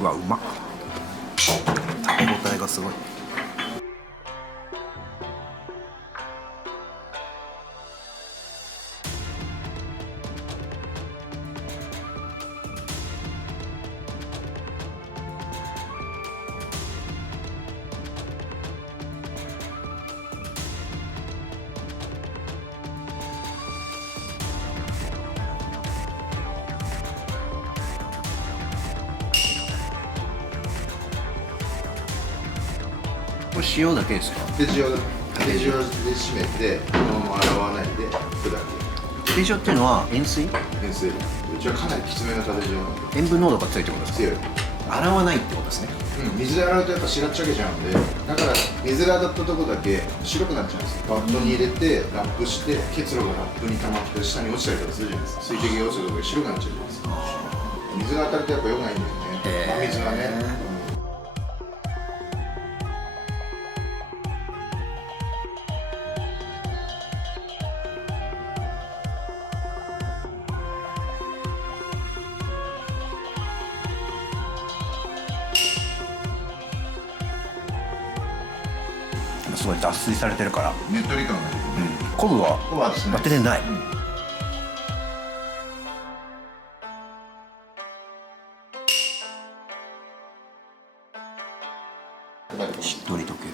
うわ、うまっ。食べ応えがすごい。これ塩だけですか？で塩で締めて、このまま洗わないで拭くだけ。手塩っていうのは塩水？塩水。うちはかなりきつめの食べ塩なんで。塩分濃度が強いってことですか？強い。洗わないってことですね。水で洗うとやっぱ白っちゃけちゃうんで、だから水で洗ったとこだけ白くなっちゃうんですよ。バットに入れてラップして結露がラップに溜まって下に落ちたりとかするじゃないですか。水滴が落ちたとこで白くなっちゃうじゃないですか。水が当たるとやっぱ良くないんだよね。水はね。すごい脱水されてるから、ねっとり感が出る。昆布はここはですね。全然ない。しっとりとける。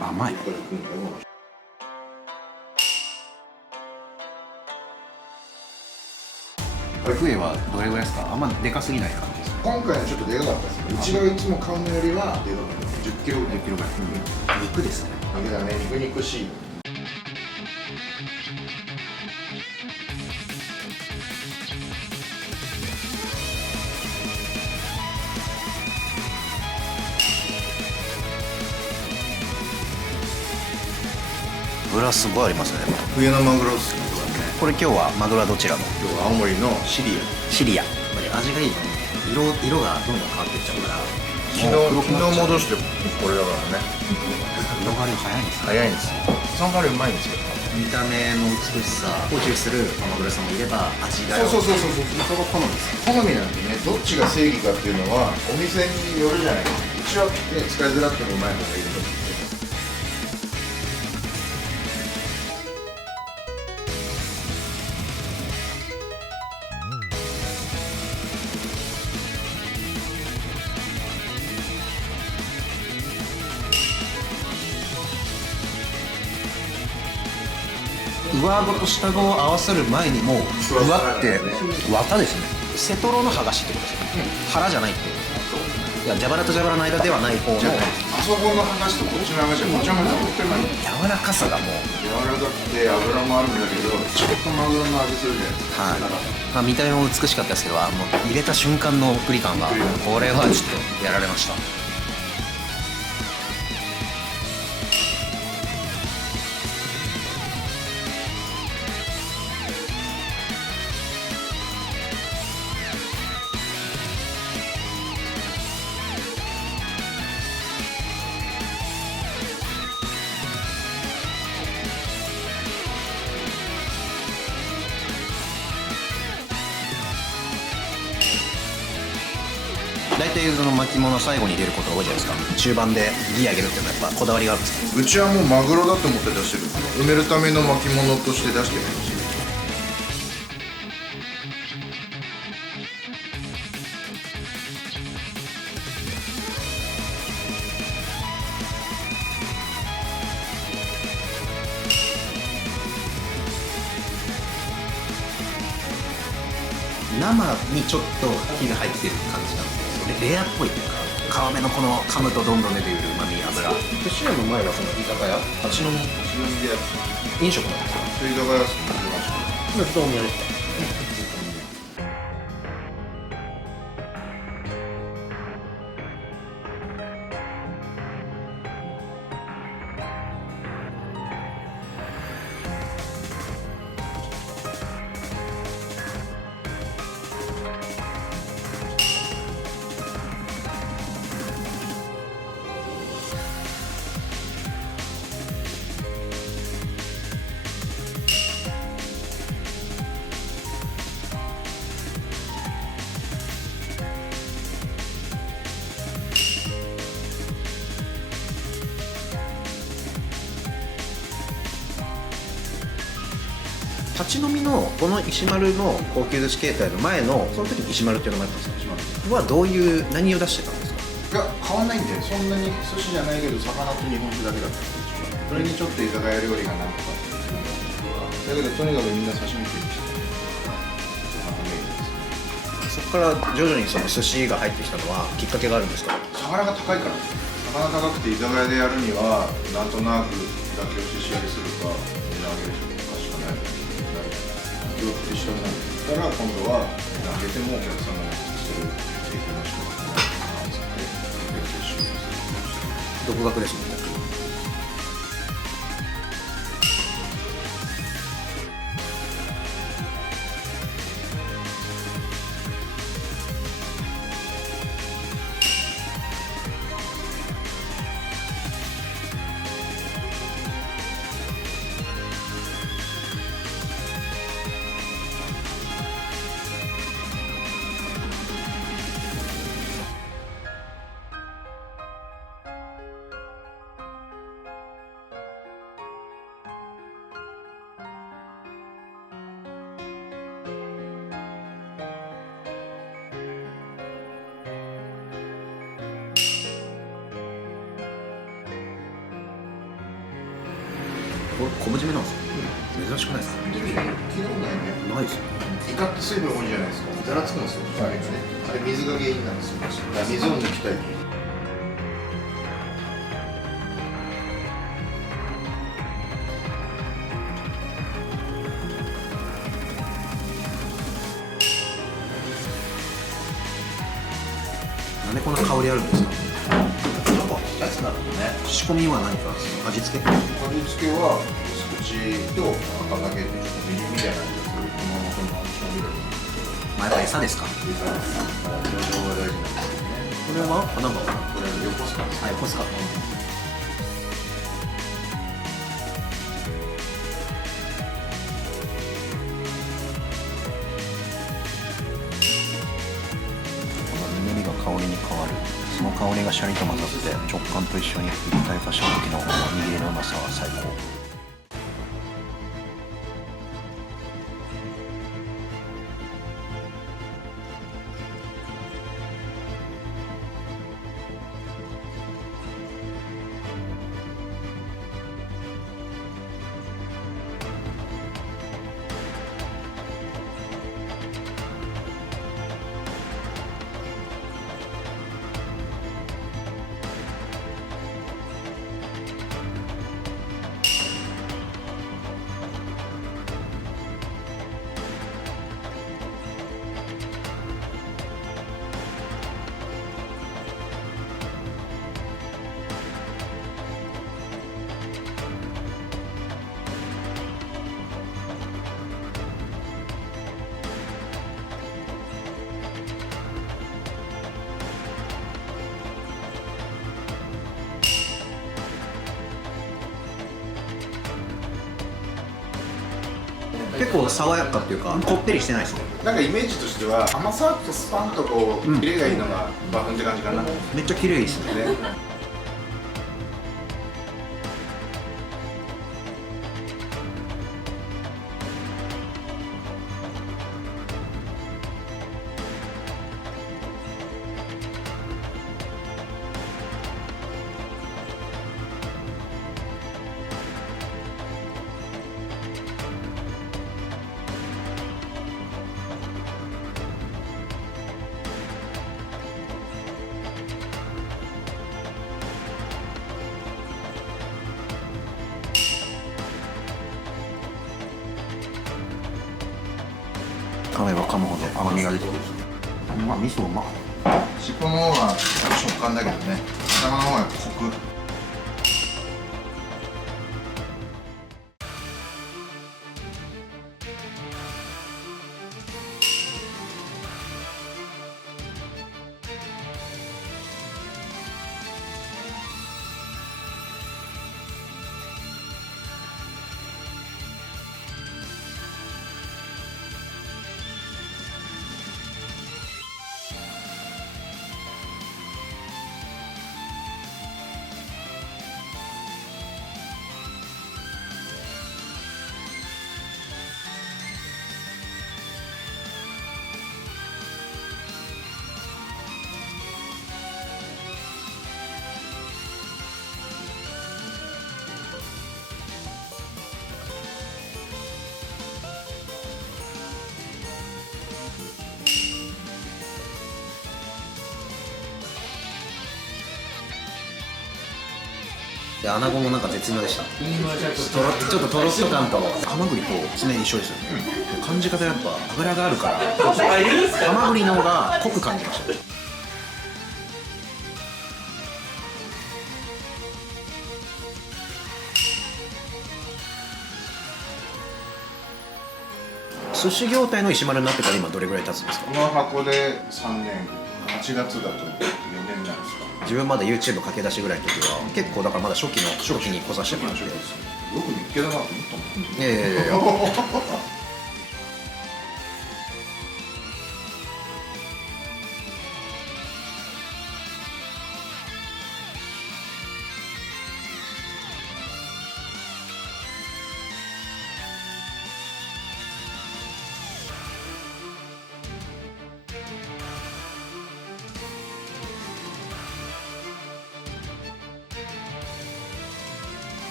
甘い。クエはどれぐらいですか？あんまでかすぎない感じですか？今回はちょっとでかかったですね。うちがいつも買うのよりはでかかった。10キロぐらい。10キロぐらい。肉ですね。肉だね。肉しい。脂すごいありますね。冬のマグロですね。これ今日はマグロはどちらの？今日は青森のシリシリア。やっぱり味がいい。色がどんどん変わっていっちゃうから。昨日戻してこれだからね。色変わり早いんですか？早いんですよ。その代わりうまいんですけど。見た目の美しさを重視するマグロさんもいれば、味がそうそこ好みです好みなんでね、どっちが正義かっていうのはお店によるじゃないですか。うちは、ね、使いづらくてもうまい方がいいと思って。上顎と下顎を合わせる前にもう上って綿ですね。セトロの剥がしってことですね。腹じゃないってこと。いや、蛇腹と蛇腹の間ではない方のあそこの話とこっちの話はこっちの話は本当にない。柔らかさがもう柔らかくて脂もあるんだけど、ちょっとマグロの味するじゃないですか。はい。まあ、見た目も美しかったですけど、もう入れた瞬間のプリ感が、これはちょっとやられました。大体その巻物最後に入れることが多いじゃないですか。中盤でギア上げるっていうのはやっぱこだわりがあるんですか？うちはもうマグロだと思って出してるんですよ。埋めるための巻物として出してるんですよ。生にちょっと火が入ってる感じなんですよね。レアっぽいっていうか、皮目のこの噛むとどんどん出てくる旨味、脂。寿司屋の前はその居酒屋、立ち飲みで飲食なんですか？居酒屋ですね。ずっとお宮ですか？立ち飲みのこの石丸の高級寿司形態の前のその時に石丸っていう名前だったんですか？はどういう何を出してたんですか？いや変わんないんで、そんなに寿司じゃないけど魚と日本酒だけだったんですよ。それにちょっと居酒屋料理がなんとかだけどとにかくみんな刺身食いにしてそこから徐々にその寿司が入ってきたのはきっかけがあるんですか？魚が高いから。魚高くて居酒屋でやるにはなんとなく妥協して仕上げするか値段上げるかしかない妥協ってしたくないだから今度は値段上げてもお客さんがしてる提供の仕方がないなって妥協して仕入れする。独学ですもんね。これ昆布締めなんですよ、珍しくないですか？聞いたことないね。ないですよ。イカって水分多いじゃないですか。ざらつくんですよ。あれがね。あれ水が原因なんですよ。だから水を抜きたい。なんでこんな香りあるんですか？やつなのね。仕込みは何か味付け？味付けは薄口と赤だけでちょっと右みたいなやつこのままこの調味料まあやっぱ餌ですか？入れたら情報が大事なんですよね。これは花がこれ横須賀です。横須賀。ぬめりが香りに変わる。その香りがシャリと混ざって食感と一緒に一体化した時の握りのうまさは最高。結構爽やかっていうかこってりしてないですね。なんかイメージとしては甘さとスパンとこうキレがいいのがバフンって感じかな。めっちゃ綺麗ですね。噛めば噛むほど甘みが出てくる。まあ味噌うま。尻尾の方が食感だけどね、頭の方がコク。で穴子もなんか絶妙でした。ちょっととろっと感とハマグリと爪一緒ですよね、感じ方やっぱ油があるからハマグリの方が濃く感じました。寿司業態の石丸になってから今どれぐらい経つんですか？この箱で3年、8月だと4年なんですか。自分まだ YouTube 駆け出しぐらいの時は結構だからまだ初期に来させてもらって、よく見つけたなと思ったもん。いやいやいやいや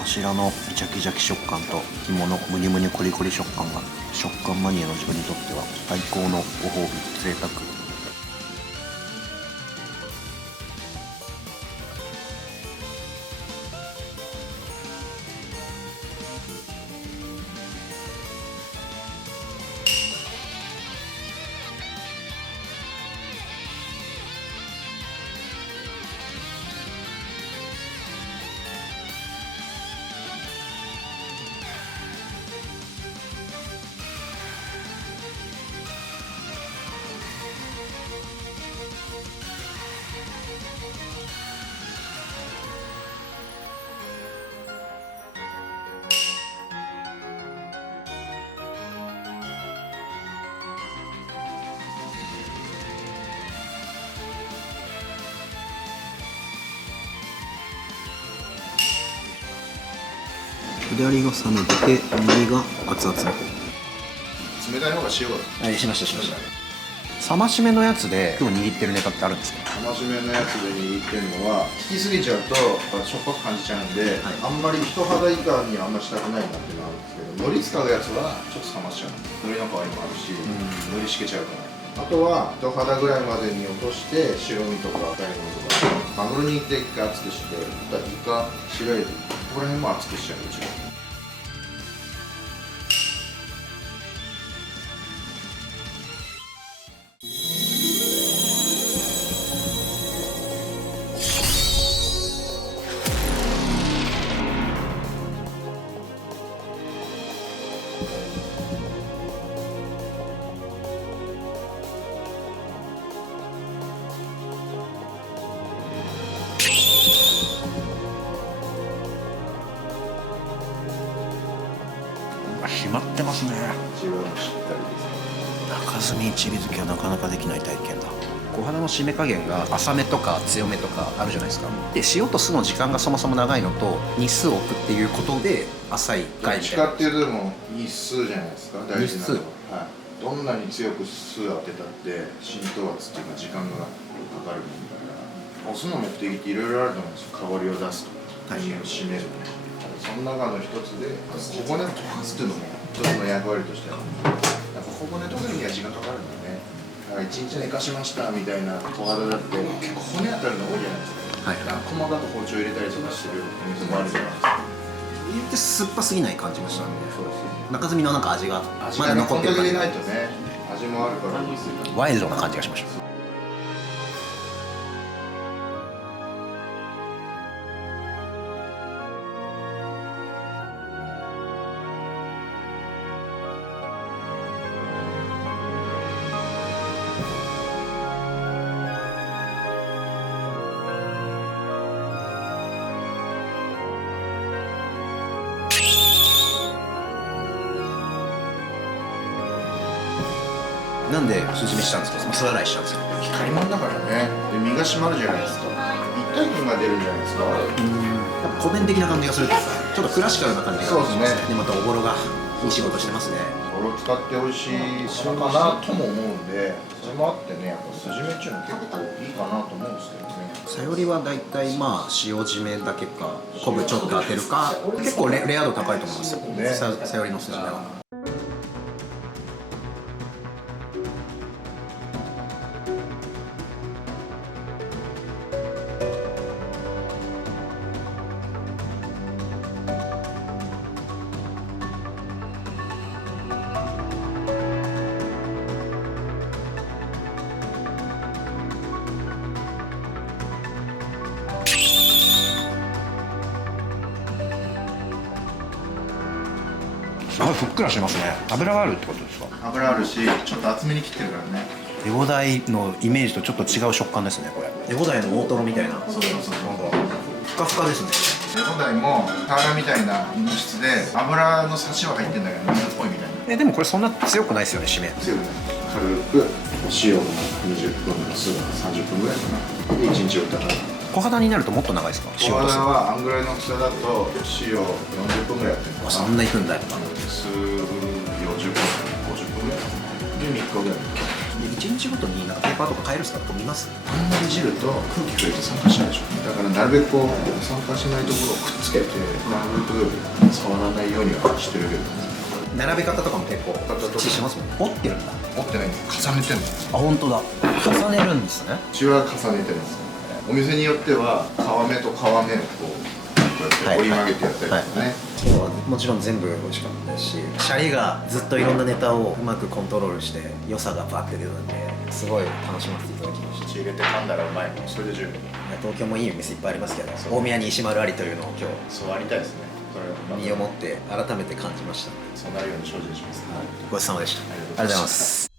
柱のイチャキジャキ食感と肝のムニムニコリコリ食感が食感マニアの自分にとっては最高のご褒美、贅沢。左が冷めてて右が熱々。冷たい方が塩がはい、しました冷まし目のやつで今日握ってるネタってあるんですか？冷まし目のやつで握ってるのは引きすぎちゃうとしょっぱく感じちゃうんで、あんまり人肌以下にはあんましたくないなっていうのがあるんですけど、海苔使うやつはちょっと冷ましちゃう。海苔の代わりもあるし、海苔しけちゃうから。あとは人肌ぐらいまでに落として白身とか赤いものとかマグロに行って一回熱くして、イカ、白エビここら辺も熱くしちゃう。うちは締まってますね。一番しっかりですね。中炭チリ漬けはなかなかできない体験だ。小肌の締め加減が浅めとか強めとかあるじゃないですか。で塩と酢の時間がそもそも長いのと日数を置くっていうことで浅いどっちかっていうとでも日数じゃないですか、大事なのは。はい、どんなに強く酢当てたって浸透圧っていうか時間がかかるもんだから、お酢の目的っていろいろあると思うんですよ。香りを出すとか味を締めるとか、その中の一つで小骨を溶かすっていうのも一つの役割としてはやっぱ小骨溶けるには時間かかるんだよね。だから1日寝かしましたみたいな小肌だって結構骨当たるの多いじゃないですか。はいはい、細かく包丁入れたりとかしてるお店もあるじゃないですか。言って酸っぱすぎない感じましたね。そうですね。中炭のなんか味がまだ味が残ってる感じ、こんだけ入れないとね、味もあるからワイルドな感じがしました。なんで酢締めしたんですか？酢洗いしたんですか？光り物だからね。で身が締まるじゃないですか。一体感が出るんじゃないですか。やっぱ古典的な感じがするというか、ちょっとクラシカルな感じがそうですね。でまたおぼろがいい仕事してますね。おこれを使って美味しい魚かなとも思うんで、それもあってね、やっぱ筋目っていうのは結構いいかなと思うんですけどね。さよりはだいたいまあ塩締めだけか昆布ちょっと当てるか、結構レア度高いと思いますよ、ねさよりの筋目は。すごいふっくらしてますね。油があるってことですか。油あるし、ちょっと厚めに切ってるからね。エゴダイのイメージとちょっと違う食感ですね、これ。エゴダイの大トロみたいな。そうそうそう。ふかふかですね。エゴダイも俵みたいな品質で油のサシは入ってんだけど、水っぽいみたいな。でもこれそんな強くないですよね、締め。強くない。軽く塩を20分のすぐ30分ぐらいかな。で1日置いたら。小肌になるともっと長いですか。小肌はあんぐらいの大きさだと塩40分ぐらいやってる。そんないくんだやっぱ。数分40分50分ぐらいで3日ぐらい。1日ごとになんかペーパーとか変えるんですか。見ます。あんまり汁と空気触れて酸化しないでしょ。だからなるべくこう酸化しないところをくっつけて、なるべく触らないようにはしてるけど、並べ方とかも結構一致しますもん。折ってるんだ。折ってないんです。重ねてるんです。あ、本当だ。重ねるんですね。うちは重ねてるんです。お店によっては皮目と皮目をこうやって折り曲げてやったりとかね。今日はもちろん全部美味しかったですし、シャリがずっといろんなネタをうまくコントロールして良さがバッて出たんで、すごい楽しませていただきました。口入れて噛んだらうまい。それで十分。東京もいいお店いっぱいありますけど、大宮に石丸ありというのを今そうありたいですね。それ日身をもって改めて感じました。そうなるように精進します。ごちそうさまでした。ありがとうございます。